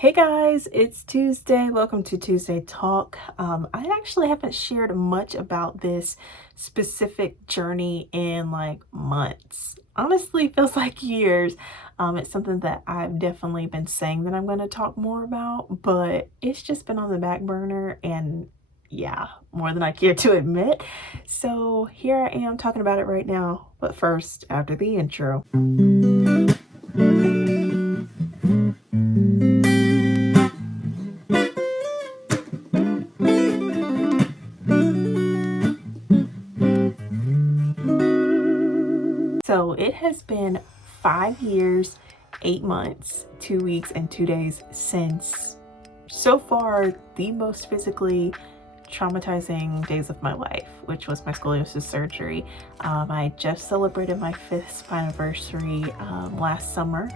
Hey guys, it's Tuesday. Welcome to Tuesday Talk. I actually haven't shared much about this specific journey in like months. Honestly, feels like years. It's something that I've definitely been saying that I'm going to talk more about, but it's just been on the back burner and yeah, more than I care to admit. So here I am talking about it right now. But first, after the intro. So it has been 5 years, 8 months, 2 weeks, and 2 days since so far the most physically traumatizing days of my life, which was my scoliosis surgery. I just celebrated my 5th spine anniversary last summer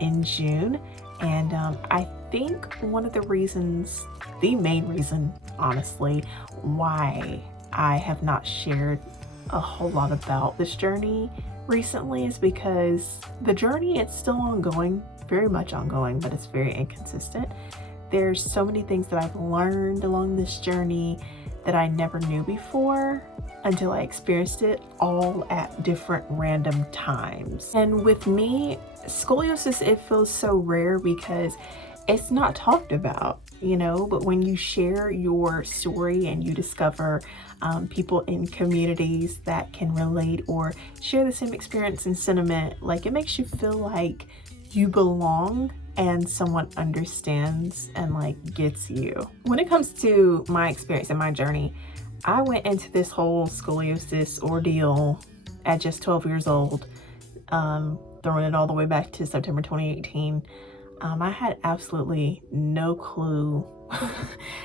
in June. And I think one of the reasons, the main reason, honestly, why I have not shared a whole lot about this journey recently is because the journey, it's still ongoing, very much ongoing, but it's very inconsistent. There's so many things that I've learned along this journey that I never knew before until I experienced it all at different random times. And with me, scoliosis, it feels so rare because it's not talked about, but when you share your story and you discover people in communities that can relate or share the same experience and sentiment, like it makes you feel like you belong and someone understands and like gets you. When it comes to my experience and my journey, I went into this whole scoliosis ordeal at just 12 years old, throwing it all the way back to September 2018. I had absolutely no clue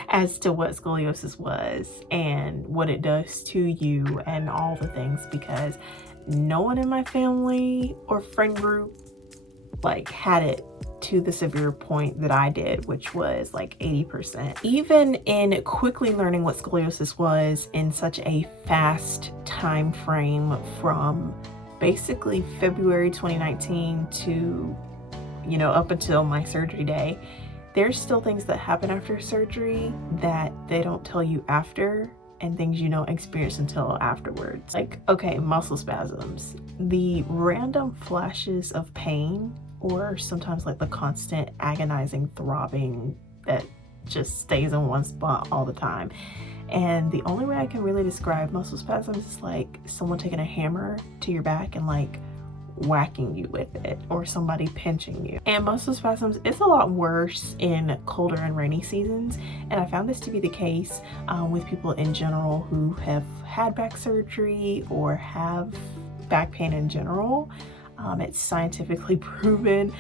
as to what scoliosis was and what it does to you and all the things, because no one in my family or friend group like had it to the severe point that I did, which was like 80%. Even in quickly learning what scoliosis was in such a fast time frame from basically February 2019 to up until my surgery day, there's still things that happen after surgery that they don't tell you after, and things you don't experience until afterwards. Like, okay, muscle spasms, the random flashes of pain, or sometimes like the constant agonizing throbbing that just stays in one spot all the time. And the only way I can really describe muscle spasms is like someone taking a hammer to your back and like whacking you with it, or somebody pinching you. And muscle spasms, it's a lot worse in colder and rainy seasons, and I found this to be the case with people in general who have had back surgery or have back pain in general. It's scientifically proven.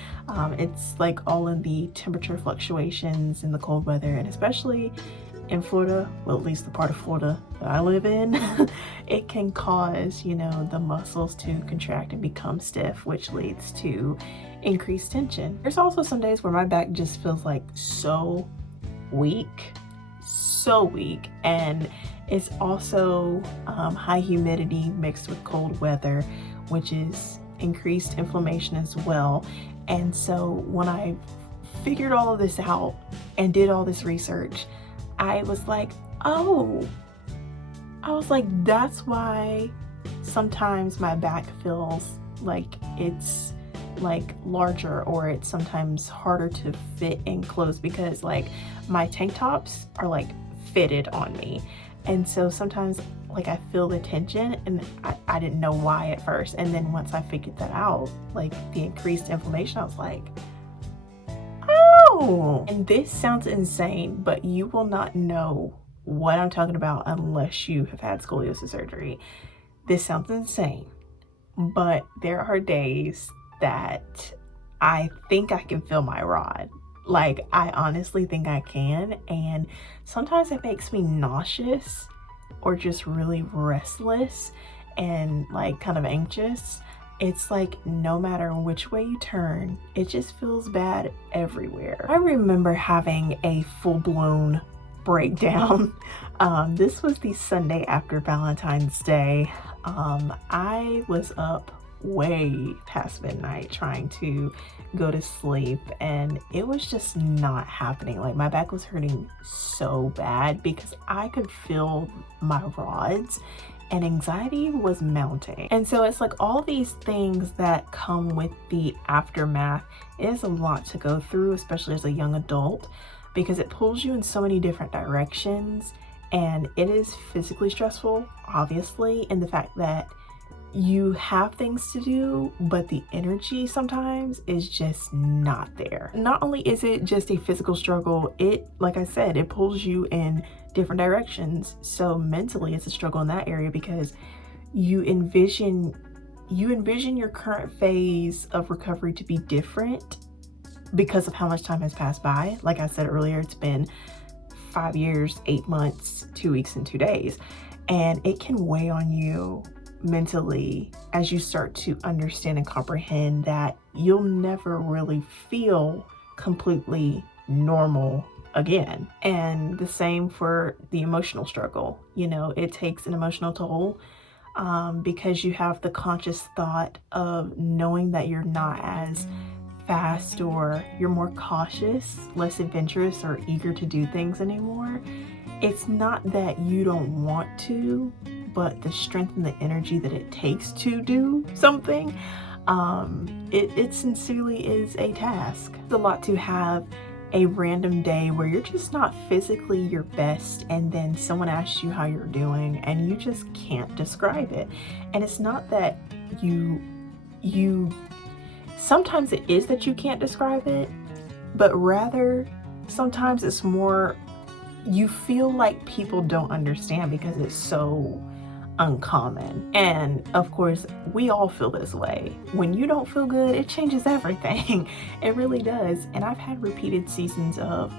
It's like all in the temperature fluctuations in the cold weather, and especially in Florida, well, at least the part of Florida that I live in, it can cause, the muscles to contract and become stiff, which leads to increased tension. There's also some days where my back just feels like so weak, and it's also high humidity mixed with cold weather, which is increased inflammation as well. And so when I figured all of this out and did all this research, I was like, that's why sometimes my back feels like it's like larger, or it's sometimes harder to fit in clothes, because like my tank tops are like fitted on me. And so sometimes like I feel the tension, and I didn't know why at first. And then once I figured that out, like the increased inflammation, I was like, and this sounds insane, but you will not know what I'm talking about unless you have had scoliosis surgery. This sounds insane, but there are days that I think I can feel my rod. Like, I honestly think I can, and sometimes it makes me nauseous or just really restless and like kind of anxious. It's like no matter which way you turn, it just feels bad everywhere. I remember having a full-blown breakdown. This was the Sunday after Valentine's Day. I was up way past midnight trying to go to sleep, and it was just not happening. Like, my back was hurting so bad because I could feel my rods and anxiety was mounting. And so it's like all these things that come with the aftermath. It is a lot to go through, especially as a young adult, because it pulls you in so many different directions, and it is physically stressful, obviously, in the fact that you have things to do, but the energy sometimes is just not there. Not only is it just a physical struggle, it, like I said, it pulls you in different directions. So mentally it's a struggle in that area because you envision your current phase of recovery to be different because of how much time has passed by. Like I said earlier, it's been 5 years, 8 months, 2 weeks, and 2 days. And it can weigh on you mentally as you start to understand and comprehend that you'll never really feel completely normal again. And the same for the emotional struggle. You know, it takes an emotional toll because you have the conscious thought of knowing that you're not as fast, or you're more cautious, less adventurous, or eager to do things anymore. It's not that you don't want to, but the strength and the energy that it takes to do something, it sincerely is a task. It's a lot to have a random day where you're just not physically your best, and then someone asks you how you're doing and you just can't describe it. And it's not that you sometimes it is that you can't describe it, but rather sometimes it's more you feel like people don't understand because it's so uncommon. And of course, we all feel this way. When you don't feel good, it changes everything. It really does. And I've had repeated seasons of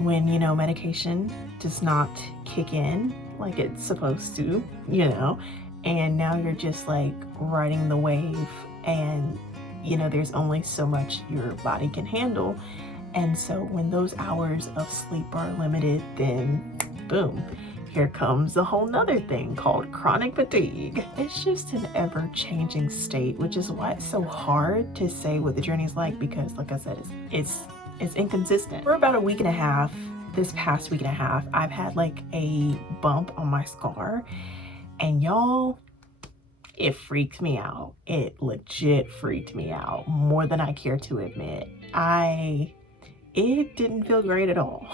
when, you know, medication does not kick in like it's supposed to, you know, and now you're just like riding the wave, and you know, there's only so much your body can handle. And so when those hours of sleep are limited, then boom, here comes a whole nother thing called chronic fatigue. It's just an ever-changing state, which is why it's so hard to say what the journey is like, because like I said, it's inconsistent. For about a week and a half, this past week and a half, I've had like a bump on my scar, and y'all, it freaked me out. It legit freaked me out more than I care to admit. It didn't feel great at all.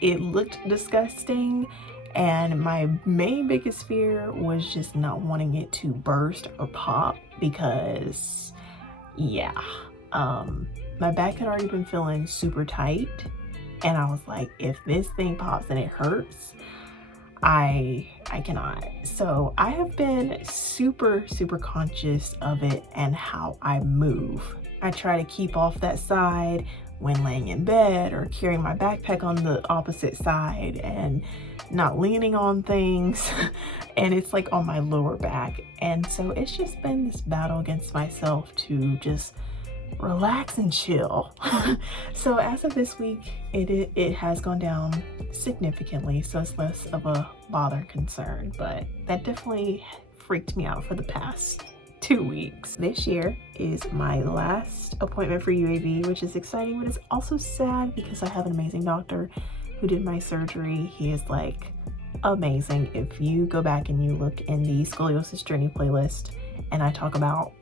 It looked disgusting, and my main biggest fear was just not wanting it to burst or pop because, yeah, my back had already been feeling super tight, and I was like, if this thing pops and it hurts, I cannot. So I have been super conscious of it and how I move. I try to keep off that side when laying in bed, or carrying my backpack on the opposite side and not leaning on things. And it's like on my lower back. And so it's just been this battle against myself to just relax and chill. So as of this week, it has gone down significantly, so it's less of a bother concern, but that definitely freaked me out for the past 2 weeks. This year is my last appointment for UAB, which is exciting, but it's also sad because I have an amazing doctor who did my surgery. He is like amazing. If you go back and you look in the scoliosis journey playlist and I talk about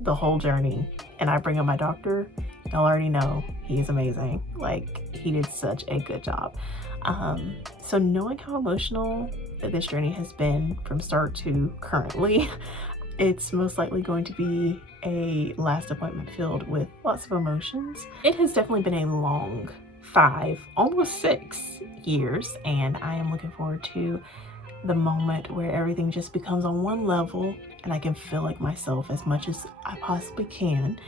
the whole journey and I bring up my doctor, y'all already know he is amazing. Like, he did such a good job. So knowing how emotional that this journey has been from start to currently, it's most likely going to be a last appointment filled with lots of emotions. It has definitely been a long 5, almost 6 years, and I am looking forward to the moment where everything just becomes on one level and I can feel like myself as much as I possibly can.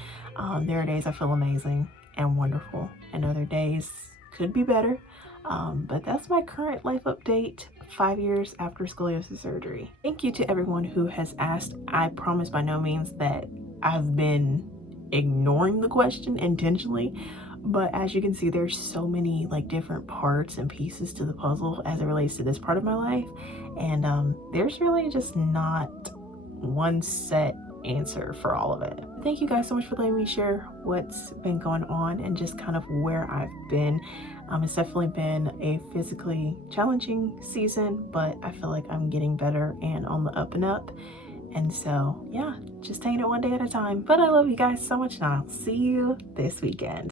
There are days I feel amazing and wonderful, and other days could be better. But that's my current life update 5 years after scoliosis surgery. Thank you to everyone who has asked. I promise by no means that I've been ignoring the question intentionally, but as you can see, there's so many like different parts and pieces to the puzzle as it relates to this part of my life, and there's really just not one set answer for all of it. Thank you guys so much for letting me share what's been going on and just kind of where I've been. It's definitely been a physically challenging season, but I feel like I'm getting better and on the up and up. And so, yeah, just taking it one day at a time. But I love you guys so much, and I'll see you this weekend.